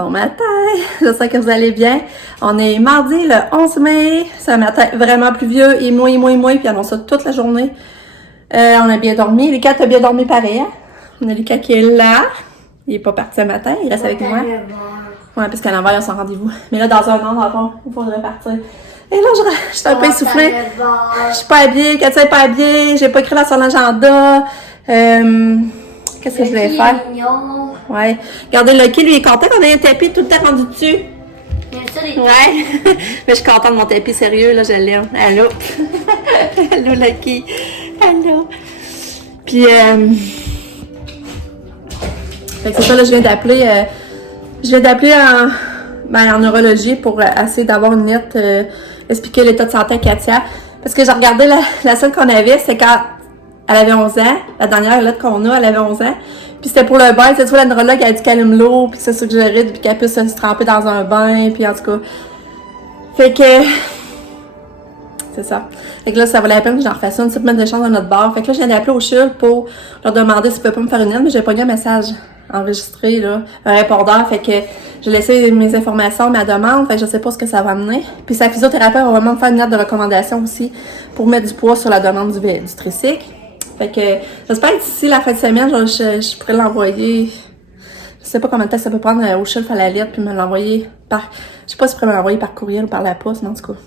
Bon matin, j'espère que vous allez bien. On est mardi le 11 mai, c'est un matin vraiment pluvieux, et moi, puis on a ça toute la journée. On a bien dormi, Lucas t'as bien dormi pareil, hein? On a Lucas qui est là, il est pas parti ce matin, il reste avec moi. Ouais, parce qu'à l'envers, il y a son rendez-vous. Mais là, dans un an, dans le fond, il faudrait partir. Et là, je suis un peu essoufflée. Je suis pas habillée, Katia est pas habillée, j'ai pas écrit là sur l'agenda. Qu'est-ce que je voulais faire? Ouais. Regardez, Lucky, lui, il est content qu'on ait un tapis tout le temps rendu dessus. Ouais. Mais je suis contente de mon tapis, sérieux, là, je l'aime. Allô? Allô, Lucky. Allô? Puis, fait que c'est ça, là, je viens d'appeler en neurologie pour essayer d'avoir une lettre, expliquer l'état de santé à Katia. Parce que j'ai regardé la seule qu'on avait, c'est quand elle avait 11 ans. La dernière lettre qu'on a, elle avait 11 ans. Puis c'était pour le bain. C'est soit la neurologue, elle a dit qu'elle aime l'eau, puis que ça suggérait puis qu'elle puisse se tremper dans un bain, puis en tout cas. Fait que... c'est ça. Fait que là, ça valait la peine que j'en refasse une petite semaine de chance dans notre bar. Fait que là, je viens d'appeler au CHUL pour leur demander s'ils peuvent pas me faire une lettre, mais j'ai pas eu un message enregistré, là, un répondeur. Fait que j'ai laissé mes informations, ma demande. Fait que je sais pas ce que ça va amener. Puis sa physiothérapeute va vraiment me faire une lettre de recommandation aussi pour mettre du poids sur la demande du tricycle. Fait que j'espère que d'ici la fin de semaine, je pourrais l'envoyer. Je sais pas combien de temps ça peut prendre au CHUL faire la lettre puis me l'envoyer par... Je sais pas si je pourrais me l'envoyer par courriel ou par la poste, mais en tout cas.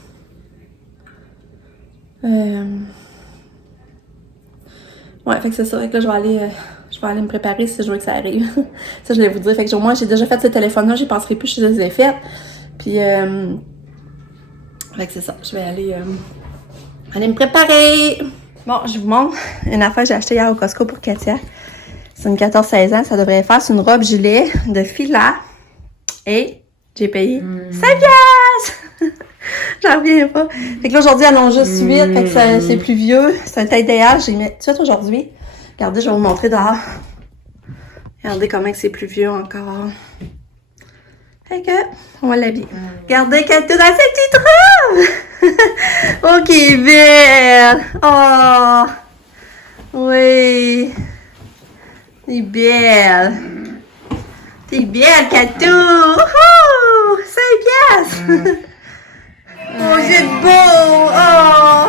Ouais, fait que c'est ça. Fait que là, je vais aller me préparer si je veux que ça arrive. Ça, je vais vous dire. Fait que au moins, j'ai déjà fait ce téléphone-là, j'y penserai plus, je les ai faites. Puis, fait que c'est ça. Je vais aller me préparer. Bon, je vous montre une affaire que j'ai achetée hier au Costco pour Katia. C'est une 14-16 ans, ça devrait faire. C'est une robe gilet de fila. Et j'ai payé 5 piastres! J'en reviens pas. Fait que là, aujourd'hui, elle annonce juste 8, fait que c'est plus vieux. C'est un taille d'ayage, j'ai mis tout de suite aujourd'hui. Regardez, je vais vous montrer dehors. Regardez comment c'est plus vieux encore. Fait que, on va l'habiller. Regardez qu'elle est dans cette petite robe! Oh, qui est belle! Oh! Oui! T'es belle! T'es belle, Katou! Wouhou! 5 piastres! Oh, c'est beau! Oh!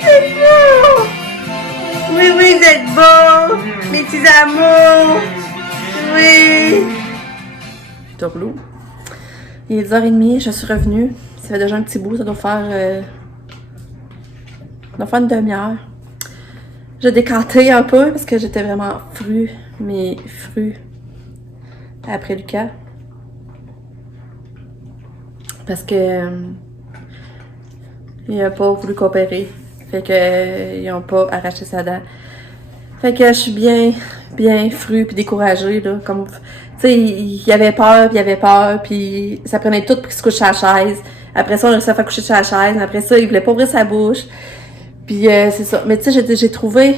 C'est beau! Oui, oui, vous êtes beaux! Mes petits amours! Oui! Tourlou. Il est 10h30, je suis revenue. Ça fait déjà un petit bout, ça doit faire une demi-heure. J'ai décanté un peu parce que j'étais vraiment fru après Lucas. Parce que il a pas voulu coopérer. Fait que ils ont pas arraché sa dent. Fait que je suis bien fru puis découragée, là. Comme, tu sais, il avait peur, puis ça prenait tout pour qu'il se couche à la chaise. Après ça, on a réussi à faire coucher sur la chaise. Après ça, il voulait pas ouvrir sa bouche. Puis c'est ça. Mais tu sais, j'ai trouvé,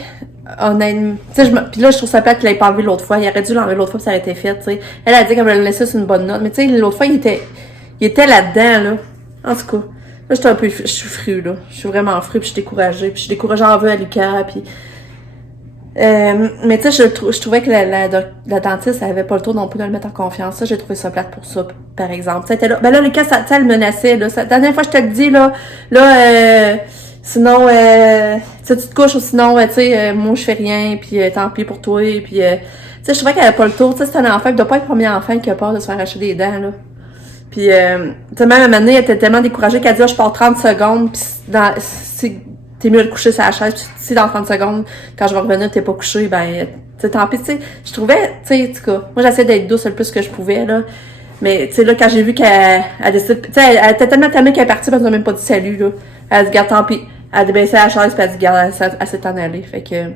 honnêtement, tu sais, puis là, je trouve ça plate qu'il l'ait pas enlevé l'autre fois. Il aurait dû l'enlever l'autre fois, puis ça aurait été fait, tu sais. Elle a dit qu'elle me le laissait sur une bonne note. Mais tu sais, l'autre fois, il était là-dedans, là. En tout cas. Là, je suis fru, là. Je suis vraiment fru, puis je suis découragée. Puis je suis découragée en vue à Lucas, puis... mais tu sais, je trouvais que la dentiste, elle avait pas le tour non plus de le mettre en confiance. Ça, j'ai trouvé ça plate pour ça, par exemple. C'était là. Ben là, Lucas, ça, elle menaçait, là. La dernière fois, je te le dis, là, sinon, tu te couches ou sinon, tu sais, moi, je fais rien, puis tant pis pour toi, puis, tu sais, je trouvais qu'elle avait pas le tour. Tu sais, c'est un enfant, il doit pas être le premier enfant qui a peur de se faire arracher des dents, là. Puis, tu sais, même à un moment donné, elle était tellement découragée qu'elle dit, je pars 30 secondes, pis t'es mieux de coucher sur la chaise, pis si dans 30 secondes, quand je vais revenir, t'es pas couché, ben, tu sais, tant pis, tu sais. Je trouvais, tu sais, en tout cas, moi, j'essayais d'être douce le plus que je pouvais, là. Mais, tu sais, là, quand j'ai vu qu'elle décide, tu sais, elle était tellement tannée qu'elle est partie, parce qu'elle nous a même pas dit salut, là. Elle a dit, garde, tant pis. Elle a débaissé la chaise, pis elle a dit, garde, elle s'est en allée. Fait que,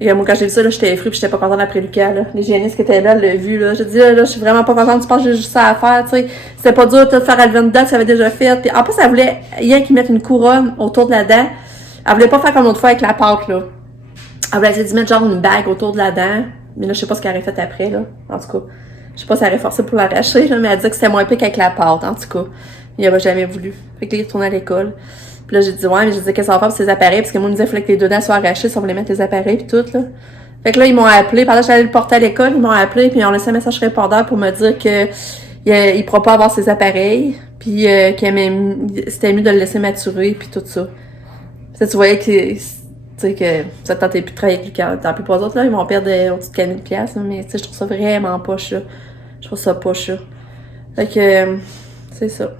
et moi, quand j'ai vu ça, là, j'étais effrue, pis j'étais pas contente d'après Lucas, là. L'hygiéniste qui était là, elle l'a vu, là. J'ai dit, là, je suis vraiment pas contente, tu penses que j'ai juste ça à faire, tu sais. C'était pas dur, de faire enlever une dent, ça avait déjà fait. Puis en plus, elle voulait, rien qu'ils mettent une couronne autour de la dent. Elle voulait pas faire comme l'autre fois avec la pâte, là. Elle voulait essayer de mettre genre une bague autour de la dent. Mais là, je sais pas ce qu'elle aurait fait après, là. En tout cas. Je sais pas si elle aurait forcé pour l'arracher, là, mais elle dit que c'était moins pire qu'avec la pâte, en tout cas. Il avait jamais voulu. Fait que là, il retournait à l'école. Puis là, j'ai dit, ouais, mais j'ai dit, qu'est-ce qu'on va faire pour ces appareils? Parce que moi, on me disait, il fallait que les deux dents soient arrachées si on voulait mettre les appareils pis tout, là. Fait que là, ils m'ont appelé. Pendant que j'allais le porter à l'école, ils m'ont appelé puis ils ont laissé un message répondeur pour me dire que il pourra pas avoir ses appareils, puis c'était mieux de le laisser maturer, puis tout ça. Tu voyais que, tu sais, que ça tentait plus de travailler avec Lucas. Tant pis pour eux autres, là, ils vont perdre au-dessus de 4000 $, mais tu sais, je trouve ça vraiment poche, là. Je trouve ça poche, là. Fait que, c'est ça.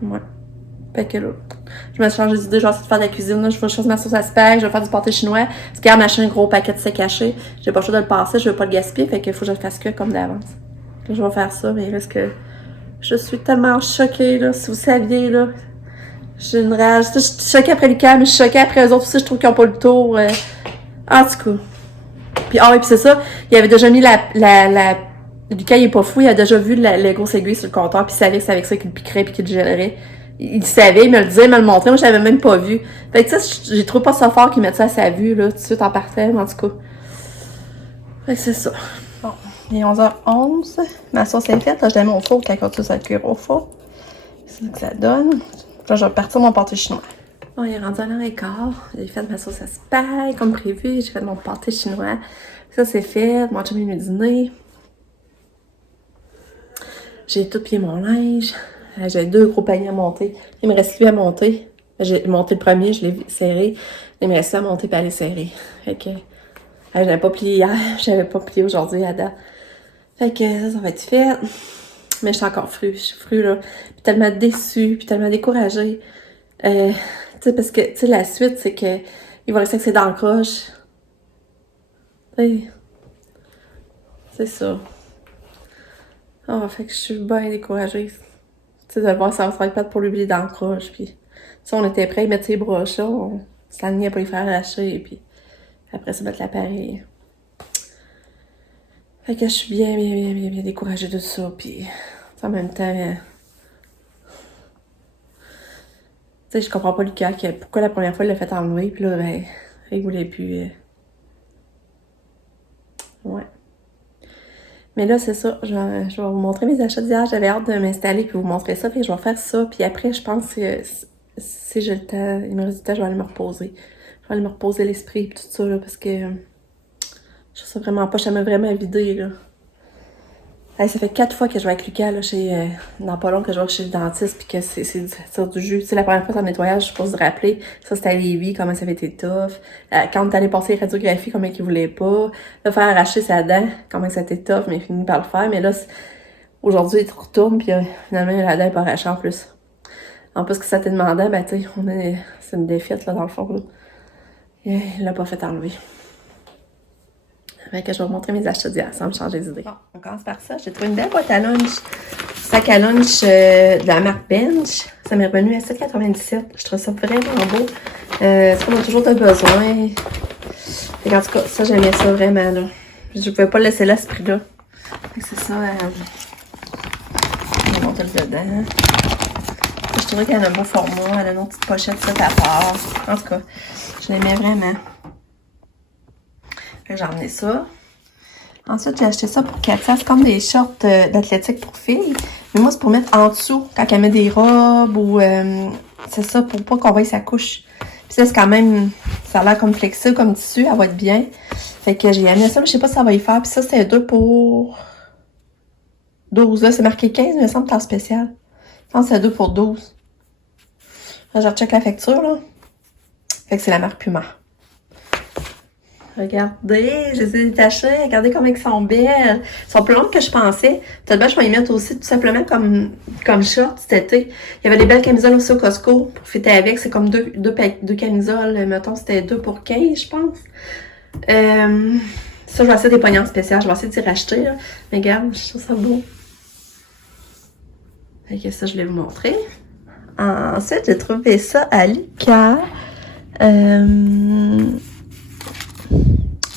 Ouais. Fait que là, je me suis changé d'idée, je vais essayer de faire de la cuisine, là. Je vais choisir ma sauce à spag, je vais faire du pâté chinois. Parce qu'il y a acheté un gros paquet de steak haché. J'ai pas le choix de le passer, je veux pas le gaspiller, fait qu'il faut que je le fasse cuire comme d'avance. Je vais faire ça, mais il reste que je suis tellement choquée, là. Si vous saviez, là. J'ai une rage. Je suis choquée après Lucas, mais je suis choquée après eux autres aussi. Je trouve qu'ils ont pas le tour. En tout cas. Puis, oui, puis c'est ça. Il avait déjà mis Lucas, il est pas fou. Il a déjà vu les grosses aiguilles sur le comptoir. Puis il savait que c'est avec ça qu'il le piquerait puis qu'il le gèlerait. Il savait, il me le disait, il me le montrait. Moi, je l'avais même pas vu. Fait que, tu sais, j'ai trouvé pas ça fort qu'il mette ça à sa vue, là, tout de suite en partant, en tout cas. Fait que c'est ça. Bon. Il est 11h11. Ma sauce est faite. Là, je l'ai mis au four, quand ça va cuire au four. C'est ça que ça donne. Là, je vais partir mon pâté chinois. Bon, il est rendu à l'heure et quart. J'ai fait ma sauce à spag, comme prévu. J'ai fait mon pâté chinois. Ça, c'est fait. Mon chum est venu dîner. J'ai tout plié mon linge. J'ai 2 gros paniers à monter. Il me reste lui à monter. J'ai monté le premier, je l'ai serré. Il me reste à monter et à aller serrer. Fait que, je n'avais pas plié hier. J'avais pas plié aujourd'hui à date. Fait que ça va être fait. Mais je suis encore frue. Je suis frue, là. Puis tellement déçue, puis tellement découragée. Tu sais, parce que, tu sais, la suite, c'est que il va rester avec ses dents croches. Tu sais. C'est ça. Oh, fait que je suis bien découragée. Tu sais, de voir ça va se faire plate pour lui les dents croches. Puis, tu sais, on était prêts à mettre ses broches, là. On s'alignait pour les faire lâcher, puis après ça, mettre l'appareil. Fait que je suis bien découragée de ça, puis en même temps, tu sais, je comprends pas Lucas, pourquoi la première fois il l'a fait enlever, puis là, ben, il voulait plus. Ouais. Mais là, c'est ça, je vais vous montrer mes achats d'hier, j'avais hâte de m'installer, puis vous montrer ça, puis je vais faire ça, puis après, je pense que si j'ai le temps, il me reste du temps, je vais aller me reposer. Je vais aller me reposer l'esprit, puis tout ça, là, parce que je trouve ça vraiment pas, ça m'a vraiment vidé, là. Hey, ça fait 4 fois que je vais avec Lucas, là, dans pas long que je vais chez le dentiste, puis que c'est du jus. Tu sais, la première fois, c'est en nettoyage, je suppose de rappeler. Ça, c'était à Lévis, comment ça avait été tough. Quand on est allé passer les radiographies, comment il voulait pas. Le faire arracher sa dent, comment ça a été tough, mais il finit par le faire. Mais là, aujourd'hui, il retourne, puis finalement, la dent est pas arrachée en plus. En plus, que ça t'est demandé, ben, tu sais, c'est une défaite, là, dans le fond, là. Et il l'a pas fait enlever. Fait que je vais vous montrer mes achats d'hier sans me changer d'idée. Bon, on commence par ça. J'ai trouvé une belle boîte à lunch. Sac à lunch de la marque Bench. Ça m'est revenu à 7,97 $. Je trouve ça vraiment beau. C'est qu'on a toujours de besoin. Et en tout cas, ça, j'aimais ça vraiment, là. Je pouvais pas le laisser là, ce prix-là. C'est ça. On va monter dedans. Je trouvais qu'elle a un beau format. Elle a une autre petite pochette, ça, à part. En tout cas, je l'aimais vraiment. J'ai emmené ça. Ensuite, j'ai acheté ça pour Katia. C'est comme des shorts d'athlétique pour filles. Mais moi, c'est pour mettre en dessous quand elle met des robes ou... c'est ça, pour pas qu'on voie sa couche. Puis ça, c'est quand même... Ça a l'air comme flexible, comme tissu. Elle va être bien. Fait que j'ai amené ça, mais je sais pas si ça va y faire. Puis ça, c'était 2 pour 12. Là, c'est marqué 15, mais il me semble que c'est en spécial. Je pense que c'est 2 pour 12. Là, je recheck la facture, là. Fait que c'est la marque Puma. Regardez, je les ai détachées. Regardez comment ils sont belles. Ils sont plus longues que je pensais. Peut-être je vais y mettre aussi tout simplement comme short cet été. Il y avait des belles camisoles aussi au Costco pour fêter avec. C'est comme deux camisoles. Mettons, c'était 2 pour 15, je pense. Ça, je vais essayer des poignards spéciales. Je vais essayer d'y racheter, là. Mais regarde, je trouve ça beau. Fait que ça, je vais vous montrer. Ensuite, j'ai trouvé ça à Lucas.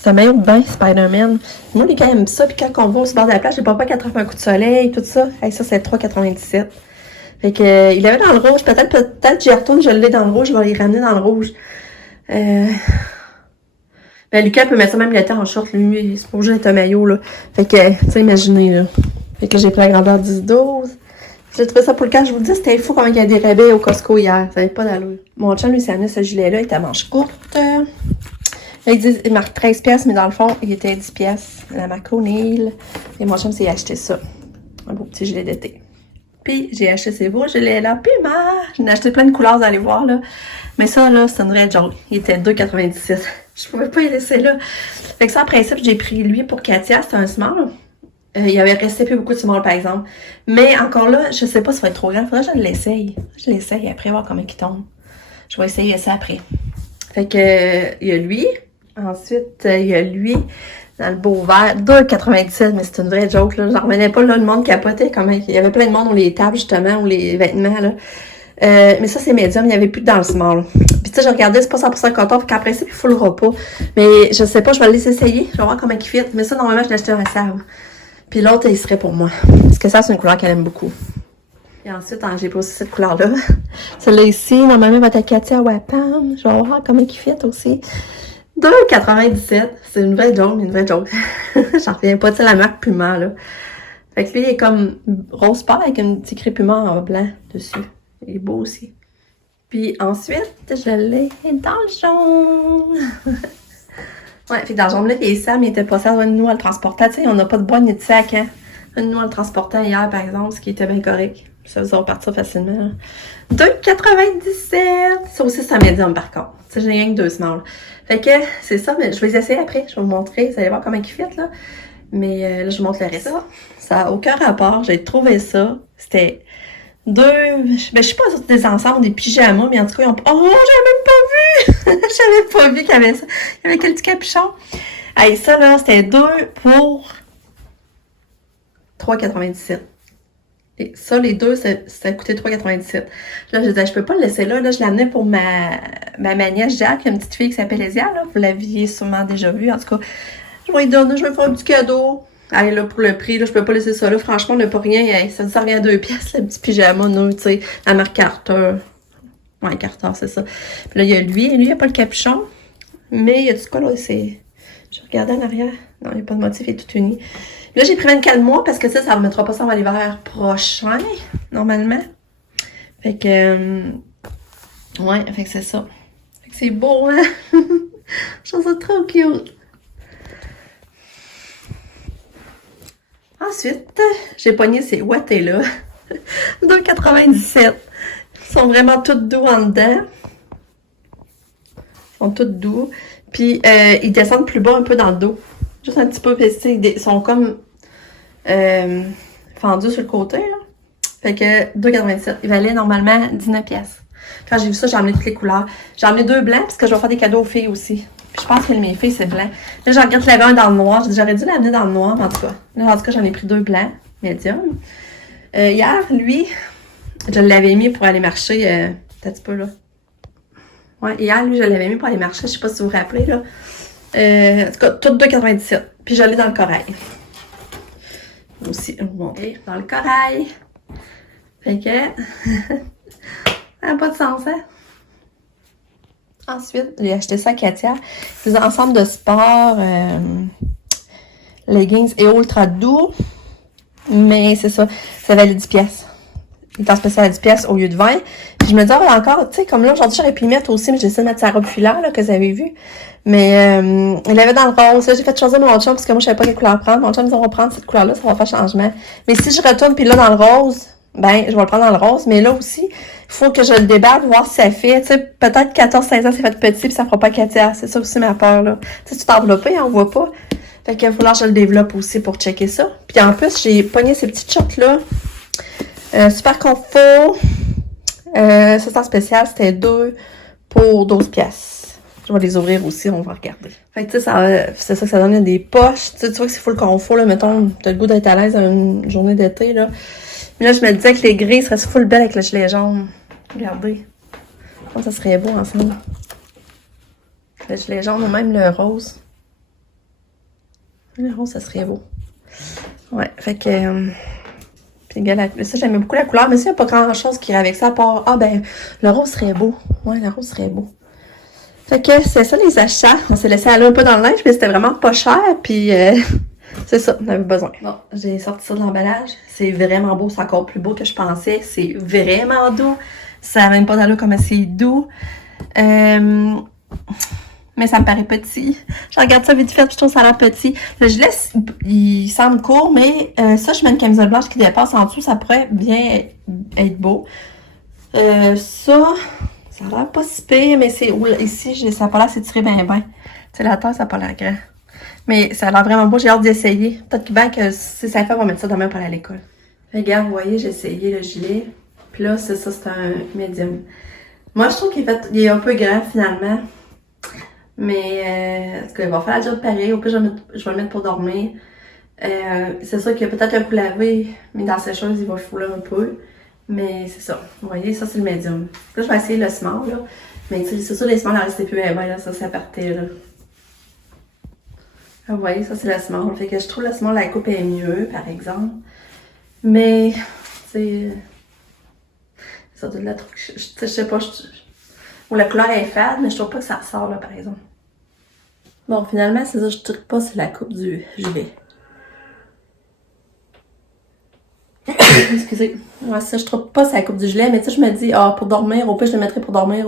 C'est un maillot de bain Spider-Man. Moi, Lucas aime ça. Puis quand on va au bord de la plage, j'ai pas qu'à attraper un coup de soleil, tout ça. Hey, ça, c'est 3,97 $. Fait que, il l'avait dans le rouge. Peut-être, j'y retourne, je l'ai dans le rouge. Je vais les ramener dans le rouge. Ben, Lucas peut mettre ça même l'été en short. Lui, c'est pas obligé d'être un maillot, là. Fait que, tu sais, imaginez, là. Fait que là, j'ai pris la grandeur 10-12. J'ai trouvé ça pour le cas. Je vous dis, c'était fou comment il y a des rabais au Costco hier. Ça n'avait pas d'allure. Mon chum, lui, s'est amené ce gilet-là. Il était à manche courte. Là, il marque 13 $, mais dans le fond, il était 10 $. La marque O'Neill. Et mon chum s'est acheté ça. Un beau petit gilet d'été. Puis, j'ai acheté ces beaux gilets là. Puma! J'en ai acheté plein de couleurs, vous allez voir, là. Mais ça, là, c'est une vraie joke. Il était 2,97. Je pouvais pas y laisser là. Fait que ça, en principe, j'ai pris lui pour Katia. C'est un small. Il avait resté plus beaucoup de small, par exemple. Mais encore là, je sais pas si ça va être trop grand. Faudrait que je l'essaye. Je l'essaye après, voir comment il tombe. Je vais essayer ça après. Fait que, il y a lui. Ensuite, il y a lui. Dans le beau vert. 2,97, mais c'est une vraie joke, là. J'en revenais pas, là. Le monde capotait comment. Il y avait plein de monde où les tables, justement, ou les vêtements, là. Mais ça, c'est médium. Il n'y avait plus dans le small. Puis, tu sais, je regardais, c'est pas 100% coton. Fait qu'en principe, il foulera pas. Mais, je sais pas, je vais le laisser essayer. Je vais voir comment il fit. Mais ça, normalement, je l'ai acheté un sable. Puis l'autre, il serait pour moi. Parce que ça, c'est une couleur qu'elle aime beaucoup. Et ensuite, j'ai pas aussi cette couleur-là. Celle-là ici, normalement, va être Katia Wapam. Je vais voir comment il fit aussi. 2,97. C'est une vraie joke, une vraie joke. J'en reviens pas, tu sais, la marque Puma, là. Fait que lui, il est comme rose pâle avec un petit écrit Puma en blanc dessus. Il est beau aussi. Puis ensuite, je l'ai dans le jaune. Ouais, fait que dans le jaune, là, les Sam, il était passé à nous à le transporter. Tu sais, on n'a pas de boîte ni de sac, hein. Nous, on le transportait hier, par exemple, ce qui était bien correct. Ça faisait repartir facilement. 2,97! Ça aussi, c'est un médium, par contre. Tu sais, j'ai rien que 2 small. Fait que, c'est ça, mais je vais les essayer après. Je vais vous montrer. Vous allez voir comment ils fit, là. Mais là, je vous montre le reste. Ça n'a aucun rapport. J'ai trouvé ça. C'était 2... Ben, je sais pas si c'était des ensembles, des pyjamas, mais en tout cas, ils ont... Oh, j'avais même pas vu! J'avais pas vu qu'il y avait ça. Il y avait quel petit capuchon. Hey, ça, là, c'était 2 pour 3,97. Et ça, les deux, ça a coûté 3,97. Là, je disais, je peux pas le laisser là. Là, je l'amenais pour ma nièce Jacques, une petite fille qui s'appelle Esia, là. Vous l'aviez sûrement déjà vue. En tout cas, je vais lui donner, je vais faire un petit cadeau. Allez, là, pour le prix, là, je peux pas laisser ça là. Franchement, on n'a pas rien. Ça revient à 2 pièces, le petit pyjama, nous, tu sais, la marque Carter. Ouais, Carter, c'est ça. Puis là, il y a lui. Lui, il n'y a pas le capuchon. Mais il y a du quoi, là, c'est... Je regardais en arrière. Non, il n'y a pas de motif, il est tout uni. Là, j'ai pris 24 mois parce que ça ne remettra pas ça avant l'hiver prochain, normalement. Fait que, ouais, fait que c'est ça. Fait que c'est beau, hein? Je trouve ça trop cute. Ensuite, j'ai pogné ces ouatés-là. 2,97. Ils sont vraiment toutes doux en dedans. Ils sont toutes doux. Puis, ils descendent plus bas un peu dans le dos. Juste un petit peu, puis ils sont comme fendus sur le côté, là. Fait que 2,97. Il valait normalement 19 pièces. Quand j'ai vu ça, j'ai emmené toutes les couleurs. J'ai emmené 2 blancs, parce que je vais faire des cadeaux aux filles aussi. Puis je pense que mes filles, c'est blanc. Là, j'en regarde qu'il y avait un dans le noir. J'aurais dû l'amener dans le noir, mais en tout cas. Là, en tout cas, j'en ai pris 2 blancs, médium. Hier, lui, je l'avais mis pour aller marcher, peut-être un petit peu, là. Ouais, hier, lui, je l'avais mis pour aller marcher. Je sais pas si vous vous rappelez, là. En tout cas, tout 2,97. Puis je l'ai dans le corail. Aussi, je vais vous montrer. Dans le corail. Fait que... ça n'a pas de sens, hein? Ensuite, j'ai acheté ça à Katia. Des ensembles de sport, leggings et ultra doux. Mais c'est ça, ça valait 10 pièces. Il est en spécial à 10 pièces au lieu de 20. Puis je me dis, oh, encore, tu sais, comme là, aujourd'hui, j'aurais pu y mettre aussi, mais j'ai essayé de mettre sa robe filaire, là, que vous avez vu. Mais, il avait dans le rose. Là, j'ai fait choisir mon chum, parce que moi, je savais pas quelle couleur prendre. Mon chum, ils vont prendre cette couleur-là, ça va faire changement. Mais si je retourne, puis là, dans le rose, ben, je vais le prendre dans le rose. Mais là aussi, il faut que je le déballe, voir si ça fait. Tu sais, peut-être 14-16 ans, c'est fait petit, puis ça fera pas Katia. C'est ça aussi ma peur, là. Tu sais, tu t'enveloppes, on voit pas. Fait qu'il va falloir que je le développe aussi pour checker ça. Puis en plus, j'ai pogné ces petites shorts-là. Super confort. Ça, c'est en spécial. C'était 2 pour 12 pièces. Je vais les ouvrir aussi, on va regarder. Fait que tu sais, c'est ça que ça donne. Il y a des poches. Tu sais, tu vois que c'est full confort, là. Mettons, t'as le goût d'être à l'aise à une journée d'été, là. Mais là, je me disais que les gris seraient full belles avec le gilet jaune. Regardez. Je pense que ça serait beau ensemble. Le gilet jaune ou même le rose. Le rose, ça serait beau. Ouais, fait que... Puis, ça, j'aimais beaucoup la couleur, mais ça, il n'y a pas grand-chose qui irait avec ça, à part... Ah, ben, le rose serait beau. Ouais, le rose serait beau. Fait que c'est ça, les achats. On s'est laissé aller un peu dans le linge, mais c'était vraiment pas cher, puis... c'est ça, on avait besoin. Bon, j'ai sorti ça de l'emballage. C'est vraiment beau, c'est encore plus beau que je pensais. C'est vraiment doux. Ça n'a même pas d'allure comme c'est doux. Mais ça me paraît petit. Je regarde ça vite fait, puis je trouve ça a l'air petit. Le gilet, il semble court, mais ça, je mets une camisole blanche qui dépasse en dessous, ça pourrait bien être beau. Ça a l'air pas si pire, mais c'est ici, ça a pas l'air s'étirer bien. Tu sais, la taille, ça a pas l'air grand. Mais ça a l'air vraiment beau, j'ai hâte d'essayer. Peut-être que bien que si ça fait, on va mettre ça demain pour aller à l'école. Regarde, vous voyez, j'ai essayé le gilet. Puis là, c'est ça, c'est un medium. Moi, je trouve qu'il est un peu grand, finalement. Mais, en tout cas, il va faire la job pareil. Au pire, je vais le mettre pour dormir. C'est sûr qu'il y a peut-être un coup lavé, mais dans ces choses, il va fouler un peu. Mais c'est ça. Vous voyez, ça, c'est le medium. Là, je vais essayer le small, là. Mais c'est sûr, les small, là, restait plus bien, là. Ça, ça partait, là. Ah, vous voyez, ça, c'est le small. Fait que je trouve le small, la coupe est mieux, par exemple. Mais, c'est ça doit être je sais pas, ou la couleur est fade, mais je trouve pas que ça ressort, là, par exemple. Bon, finalement, c'est ça, je tripe pas sur la coupe du gilet. Excusez. Ouais, ça, je trouve pas sur la coupe du gilet, mais tu sais, je me dis, pour dormir, au pire, je le mettrais pour dormir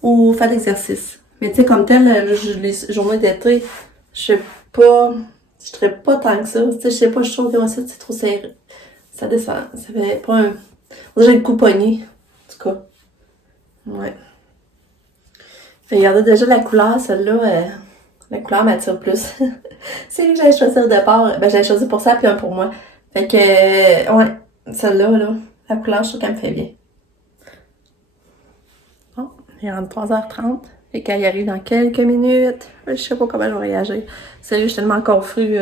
ou faire l'exercice. Mais tu sais, comme tel, les journées d'été, je sais pas, je tripe pas tant que ça. Tu sais, je sais pas, je trouve que ça, c'est trop serré. Ça descend, ça fait pas un... J'ai le coup pogné, en tout cas. Ouais. Regardez déjà la couleur, celle-là, la couleur m'attire plus. C'est lui que j'avais choisi au départ. Ben, j'avais choisi pour ça, puis un pour moi. Fait que, ouais, celle-là, là, la couleur, je trouve qu'elle me fait bien. Bon, il rentre 3h30. Et quand il arrive dans quelques minutes, je sais pas comment je vais réagir. Sérieux, je suis tellement confus.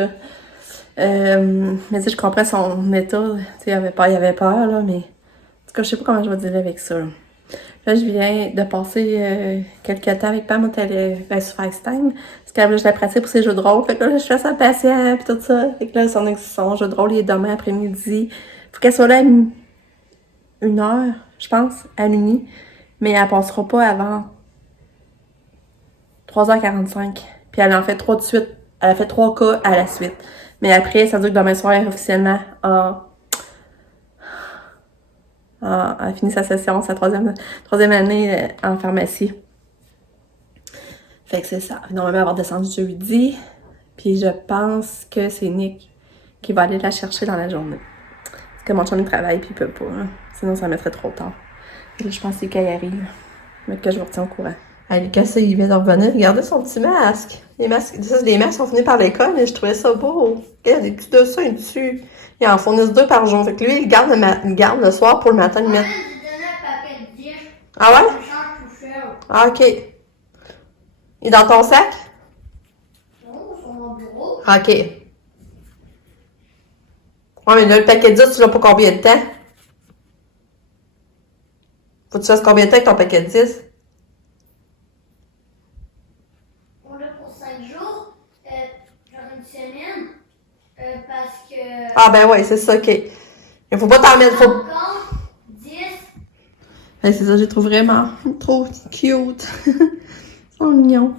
Mais tu sais, je comprends son état. Tu sais, il avait peur, là, mais... En tout cas, je sais pas comment je vais dealer avec ça, là. Là, je viens de passer quelques temps avec Pam au sur FaceTime. Parce que là, je la pratique pour ses jeux de rôle. Fait que là, je fais ça patient pis tout ça. Fait que là, son jeu de rôle, il est demain après-midi. Faut qu'elle soit là à 1h, je pense, à minuit. Mais elle passera pas avant 3h45. Puis elle en fait 3 de suite. Elle a fait 3 cas à la suite. Mais après, ça veut dire que demain soir, elle est officiellement elle a fini sa session, sa troisième année en pharmacie. Fait que c'est ça. Normalement, elle va descendre jeudi. Puis je pense que c'est Nick qui va aller la chercher dans la journée. Parce que mon chum travaille puis il peut pas. Hein. Sinon, ça mettrait trop tard. Et là, je pense que c'est quand il arrive. Mais que je vous retiens au courant. Allez, Lucas, il vient de revenir. Regardez son petit masque. Les masques sont finis par l'école, mais je trouvais ça beau. Regarde, des petits dessins dessus. Ils en fournissent 2 par jour. Fait que lui, il garde le soir pour le matin. Il met... Ah ouais? Ah, ok. Il est dans ton sac? Non, sur mon bureau. Ah, ok. Ouais, mais là, le paquet de 10, tu l'as pour combien de temps? Faut que tu fasses combien de temps avec ton paquet de 10? On l'a pour 5 jours, genre une semaine, parce que... Ah, ben ouais, c'est ça, ok. Il faut pas t'en mettre, faut... Encore 10. Ben, c'est ça, je les trouve vraiment trop cute. Ils sont mignons.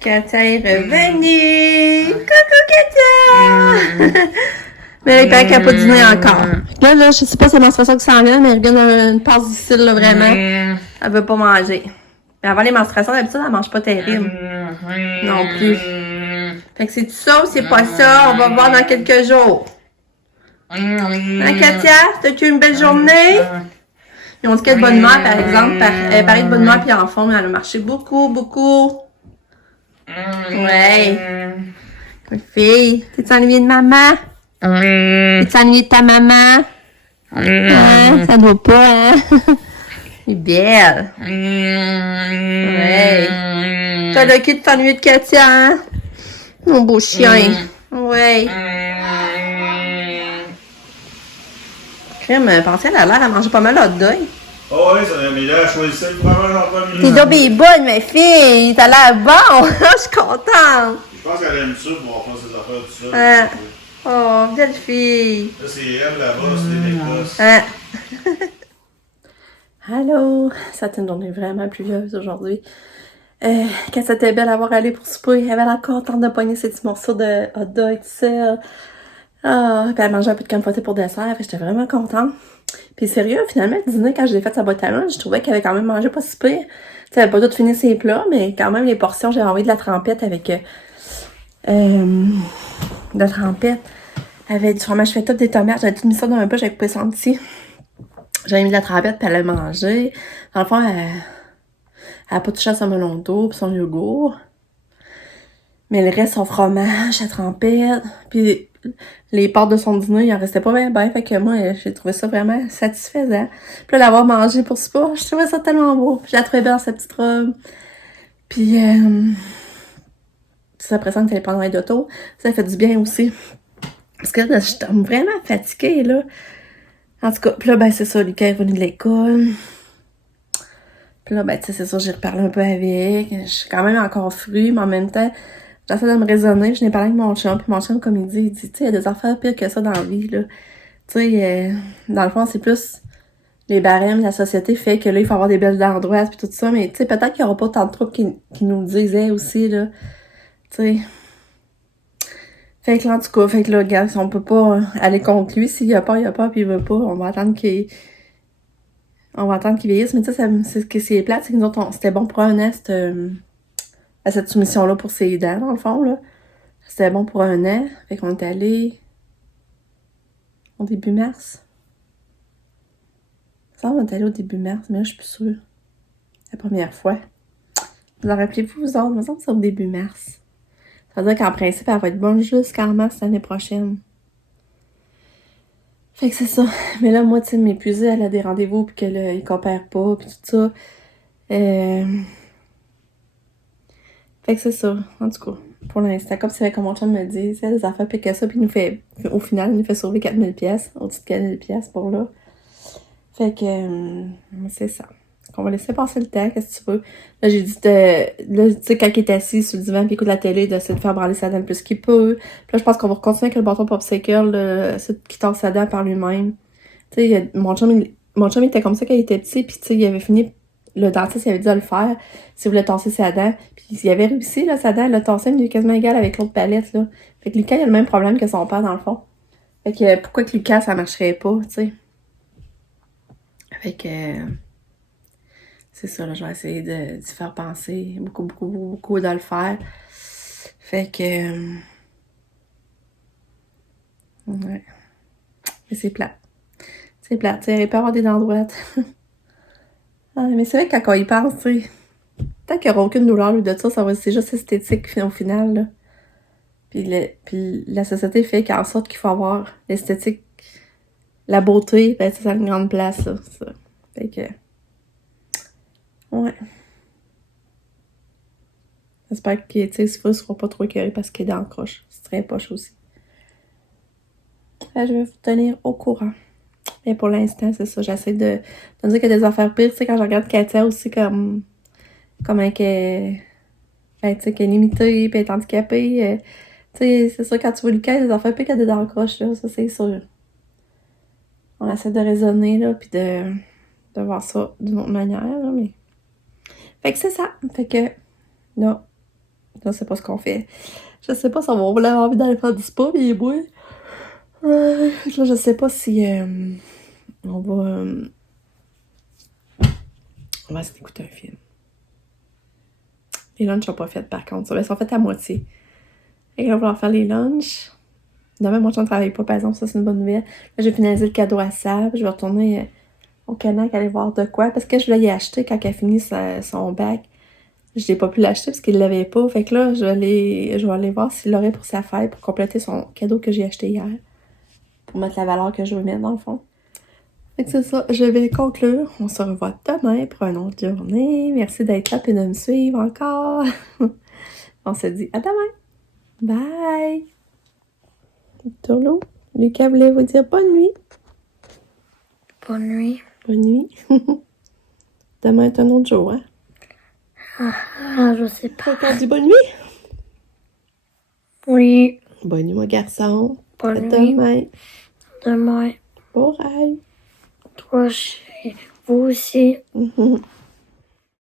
Katia est revenue! Coucou, Katia! Mais il paraît qu'elle n'a pas dîné encore. Là, je sais pas si c'est la menstruation qui s'en vient, mais elle regarde une passe difficile, là, vraiment. Elle veut pas manger. Mais avant les menstruations, d'habitude, elle mange pas terrible. Non plus. Fait que c'est tout ça ou c'est pas ça? On va voir dans quelques jours. Hein, Katia? T'as-tu une belle journée? Ils ont dit qu'elle est de bonne humeur, par exemple. Elle paraît de bonne humeur puis en forme. Elle a marché beaucoup, beaucoup. Ouais. Bonne fille. T'es-tu ennuyée de maman? T'es-tu ennuyée de ta maman? Hein? Ça doit pas, hein? Elle est belle. Ouais. T'as le cul de t'ennuyer de Katia, hein? Mon beau chien. Ouais. Crème, pensez, elle a l'air à manger pas mal de hot dog. Oh oui, mais là, je choisissais le fromage en premier. Tes dobes est bonne, ma fille. T'as l'air bon. Je suis contente. Je pense qu'elle aime ça pour faire ses affaires tout ça. Oh, belle fille. Là, c'est elle là-bas, c'est des mécosses. Allô. Ça a été une journée vraiment pluvieuse aujourd'hui. Quand c'était belle à voir aller pour souper, elle avait l'air contente de pogner ses petits morceaux de hot dog, tu sais. Ah, puis elle mangeait un peu de crème fouettée pour dessert, fait que j'étais vraiment contente. Puis sérieux, finalement, le dîner, quand je l'ai fait sa boîte à lunch, je trouvais qu'elle avait quand même mangé pas si pire. Tu sais, elle avait pas tout fini ses plats, mais quand même, les portions, j'ai envoyé de la trempette avec... de la trempette. Avec du fromage feta, des tomates. J'avais tout mis ça dans un peu, j'avais coupé ça en petits. J'avais mis de la trempette, puis elle a mangé. Dans le fond, elle a pas touché à son melon d'eau, puis son yogourt. Mais le reste, son fromage, la trempette, puis les pâtes de son dîner, il en restait pas bien, fait que moi, j'ai trouvé ça vraiment satisfaisant. Puis là, l'avoir mangé pour ce pas, je trouvais ça tellement beau. Puis je la trouvais belle dans sa petite robe. Puis, c'est l'impression que t'allais prendre un d'auto. Ça fait du bien aussi. Parce que là, je suis vraiment fatiguée, là. En tout cas, puis là, ben, c'est ça, Lucas est revenu de l'école. Puis là, ben, tu sais, c'est ça, j'ai reparlé un peu avec. Je suis quand même encore frue, mais en même temps, j'essaie de me raisonner. Je n'ai parlé avec mon chum, puis mon chum, comme il dit, tu sais, il y a des affaires pires que ça dans la vie, là. Tu sais, dans le fond, c'est plus les barèmes, la société fait que là, il faut avoir des belles dents droites, puis tout ça, mais tu sais, peut-être qu'il n'y aura pas tant de trucs qui nous le disaient aussi, là. Tu sais. Fait que là, en tout cas, fait que là, gars, on peut pas aller contre lui. S'il a peur, puis il veut pas. On va attendre qu'il vieillisse. Mais tu sais, c'est ce que c'est plate, c'est que nous autres, c'était bon pour un an, à cette soumission-là pour ses dents, dans le fond, là. C'était bon pour un an. Fait qu'on est allé au début mars. Ça, on est allé au début mars, mais là, je suis plus sûre. La première fois. Vous en rappelez-vous, vous autres? Il me semble que c'est au début mars. Ça veut dire qu'en principe, elle va être bonne jusqu'en mars l'année prochaine. Fait que c'est ça. Mais là, moi, tu sais, m'épuiser, elle a des rendez-vous, puis qu'elle il coopère pas, puis tout ça. Fait que c'est ça. En tout cas, pour l'instant, comme c'est comme mon chum me dit, c'est des affaires pires que ça, puis au final, il nous fait sauver 4000 pièces, au-dessus de 4000 pièces pour là. Fait que, c'est ça. On va laisser passer le temps, qu'est-ce que tu veux. Là, j'ai dit, là, tu sais, quand il est assis sur le divan puis il écoute la télé, d'essayer de faire branler sa dent le plus qu'il peut. Puis là, je pense qu'on va continuer avec le bâton popsicle, qui tord sa dent par lui-même. Tu sais, mon chum, il était comme ça quand il était petit, puis tu sais, il avait fini, le dentiste, il avait dit de le faire, s'il voulait tasser sa dent. Puis il avait réussi, là, sa dent, il l'a tassé, mais il est quasiment égal avec l'autre palette, là. Fait que Lucas, il a le même problème que son père, dans le fond. Fait que, pourquoi que Lucas, ça marcherait pas, tu sais. Fait que... c'est ça, là, je vais essayer d'y faire penser, beaucoup de le faire. Fait que... ouais. Mais c'est plate. C'est plate, tu sais, il peut avoir des dents droites. Ah, mais c'est vrai que quand on y pense, tu sais, tant qu'il n'y aura aucune douleur ou de ça, c'est juste esthétique au final, là. Puis la société fait qu'en sorte qu'il faut avoir l'esthétique, la beauté, ben ça a une grande place, là, ça. Fait que... ouais. J'espère que, tu sais, ne sera pas trop écœuré parce qu'il est dans le croche. C'est très poche aussi. Je vais vous tenir au courant. Mais pour l'instant, c'est ça. J'essaie de dire qu'il y a des affaires pires. Tu sais, quand je regarde Katia aussi, comment qu'elle... ben, tu sais, qu'elle est limitée, puis elle est handicapée. Tu sais, c'est sûr, quand tu vois Lucas, il y a des affaires pires qu'il y a des dents croches, là. Ça, c'est sûr. On essaie de raisonner, là, puis de voir ça d'une autre manière, là, mais... fait que c'est ça. Fait que... non. Je sais pas ce qu'on fait. Je sais pas si on va avoir envie d'aller faire du spa, mais moi... là, je sais pas si... on va essayer d'écouter un film. Les lunchs sont pas faits, par contre. Ils sont faits à moitié. Et là, on va vouloir faire les lunchs. Demain, mon chum ne travaille pas, par exemple. Ça, c'est une bonne nouvelle. Là, j'ai finalisé le cadeau à Sab. Je vais retourner au Canac aller voir de quoi. Parce que je voulais y acheter quand elle a fini son bac. Je l'ai pas pu l'acheter parce qu'il l'avait pas. Fait que là, je vais aller voir s'il l'aurait pour sa fête, pour compléter son cadeau que j'ai acheté hier. Pour mettre la valeur que je veux mettre, dans le fond. Fait que c'est ça. Je vais conclure. On se revoit demain pour une autre journée. Merci d'être là et de me suivre encore. On se dit à demain. Bye! Tolo, Lucas voulait vous dire bonne nuit. Bonne nuit. Bonne nuit. Demain est un autre jour, hein? Je sais pas. T'as dit bonne nuit? Oui. Bonne nuit, mon garçon. Bonne À nuit. demain. Demain. Bon rêve. Toi aussi. Vous aussi.